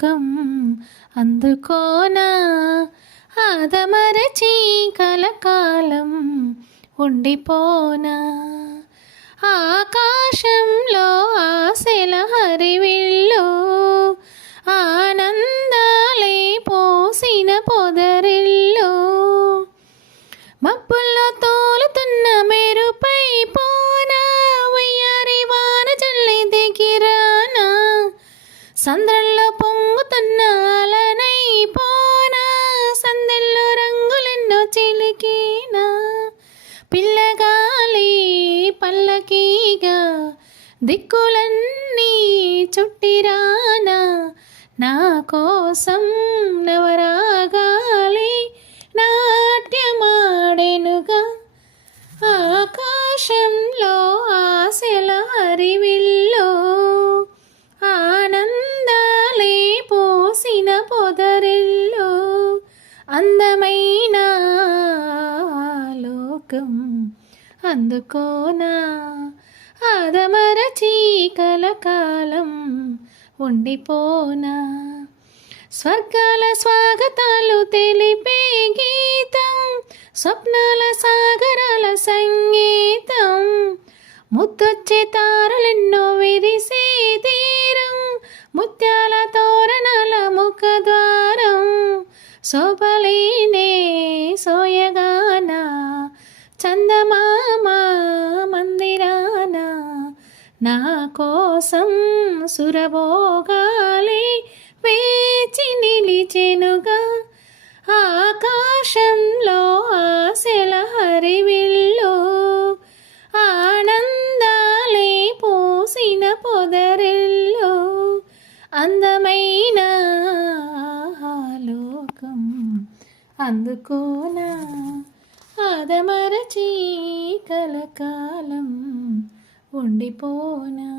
లోకం అందుకోనా ఆదమరచి కలకాలం ఉండిపోనా ఆకాశంలో ఆశల హరివిల్లు ఆనందాలే పోసిన పొదరిల్లు మబ్బుల్లో తోలుతున్న మెరుపై పోనా వయ్యారి వాన జల్లి దిగిరానా సంద్రంలో పొంగుతున్న అలనై పోనా సందెల్లో రంగులెన్నో చిలికినా పిల్లగాలి పల్లకీగా దిక్కులన్నీ చుట్టిరానా నా కోసం నవరాగాలి నాట్యమాడెనుగా ఆకాశంలో ఆశల హరివిల్లు ఆనందాలే పోసిన పొదరిల్లు అందమైన లోకం అందుకోనా ఆదమరచి కలకాలం ఉండిపోనా స్వర్గాల స్వాగతాలు తెలిపే గీతం స్వప్నాల సాగరాల సంగీతం ముద్దొచ్చే తారలెన్నో విరిసే తీరం ముత్యాల తోరణాల ముఖద్వారం శోభలేనే సోయగాన చందమామ మందిరాన నా కోసం సురభోగాలే వేచి నిలిచెనుగా ఆకాశంలో ఆశల హరివిల్లు ఆనందాలే పోసిన పొదరిల్లు అందమైన లోకం అందుకోనా ఆదమరచి కలకాలం ఉండిపోనా.